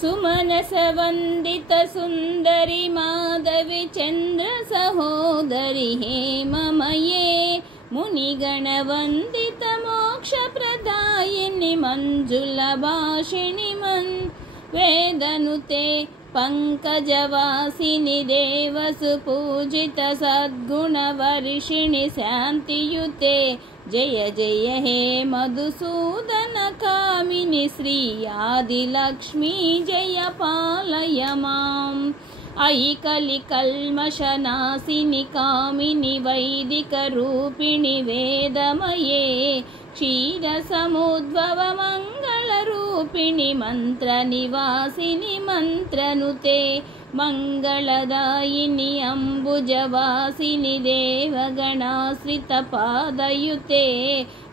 सुमनस वंदित सुंदरी माधवी चंद्र सहोदरी हेममये मुनिगण वंदित मोक्ष प्रदायिनी मंजुल भाषिणी मन वेदनुते पंकजवासिनी देवसुपूजित सद्गुणवर्षिणि शांतियुते जय जय हे मधुसूदन कामिनि श्री आदिलक्ष्मी जय पालय माम् अयि कलिकल्मषनाशिनि कामिनि वैदिक रूपिणि वेदमये क्षीरसमुद्भव मंगलरूपिणि मंत्रनिवासिनि मंत्रनुते मंगलदायिनि अंबुजवासिनि देवगणाश्रितपादयुते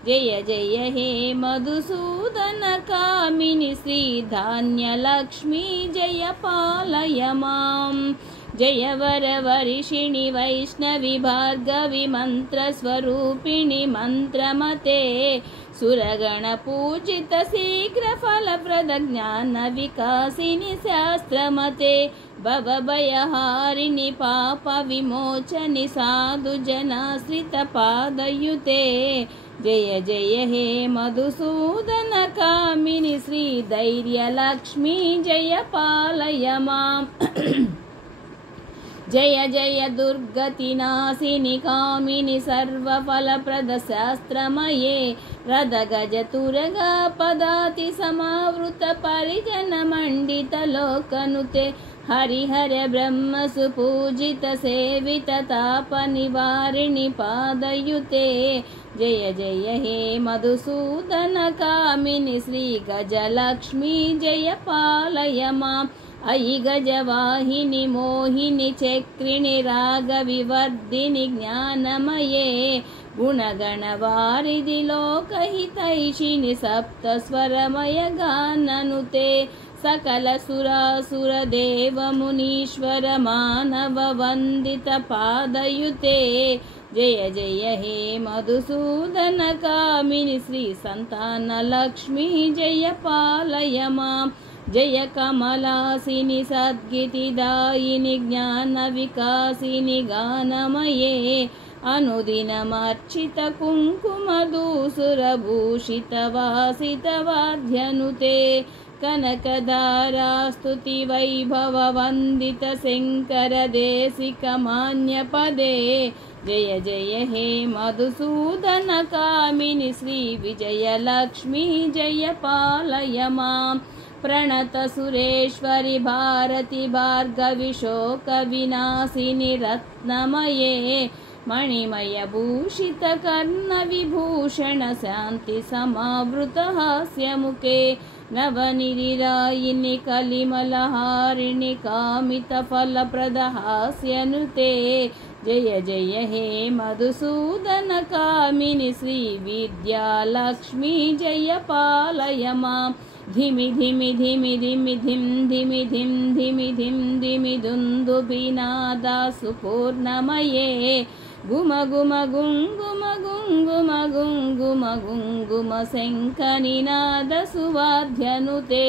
जय जय हे मधुसूदन कामिनि श्री धान्यलक्ष्मी जय पालय माम् जय वरवर्षिणि वैष्णवी भार्गवी मंत्रस्वरूपिणि मंत्रमते सुरगण पूजित शीघ्र फलप्रद ज्ञान विकासिनि शास्त्रमते भवभयहारिणि पाप विमोचनि साधु जनाश्रित पादयुते जय जय हे मधुसूदन कामिनि श्री धैर्यलक्ष्मी जय पालय माम् जय जय दुर्गतिनाशिनि कामिनि सर्वफलप्रद शास्त्रमये रदगज तुरगा पदाति समावृत परिजन मंडित लोकनुते हरिहर ब्रह्म सुपूजित सेवित ताप निवारिणि पादयुते जय जय हे मधुसूदन कामिनि श्री गजलक्ष्मी जय पालय माम् अयि गजवाहिनि मोहिनि चक्रिणि रागविवर्धिनि ज्ञानमये गुणगणवारिधि लोकहितैषिणि सप्तस्वरमय गाननुते सकल सुरासुर देव मुनीश्वर मानव वंदित पादयुते जय जय हे मधुसूदन कामिनि श्री संतान लक्ष्मी जय पालय माम् जय कमलासिनि सद्गीतिदायिनि ज्ञान विकासिनि गानमये अनुदिनमर्चित कुंकुम दूसुरभूषित वासित वाद्यनुते कनकधारा स्तुति वैभव वंदित शंकर देशिक मान्य पदे जय जय हे मधुसूदन कामिनि श्री विजयलक्ष्मी जय पालय माम् प्रणत सुरेश्वरि भारती भार्गवी शोक विनाशिनि रत्नमये मणिमय भूषित कर्ण विभूषण शांति समावृत हास्यमुखे नवनिधिदायिनि कलिमलहारिणि कामित फलप्रद हास्यनुते जय जय हे मधुसूदन कामिनि श्री विद्यालक्ष्मी जय पालय माम् धिमि धिमि धिमि धिमि धिम धिमि धिम धिमि धिम धिमि दुन्दुभिनादा सुपूर्णमये गुम गुम गुंगुम गुंगुम गुंगुम गुंगुम शंखनिनाद सुवाद्यनुते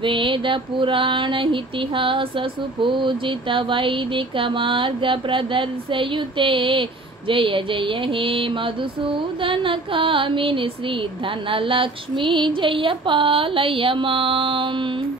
वेद पुराण इतिहास सुपूजित वैदिक मार्ग प्रदर्शयुते जय जय हे मधुसूदन कामिनि श्री धनलक्ष्मी जय पालय माम्।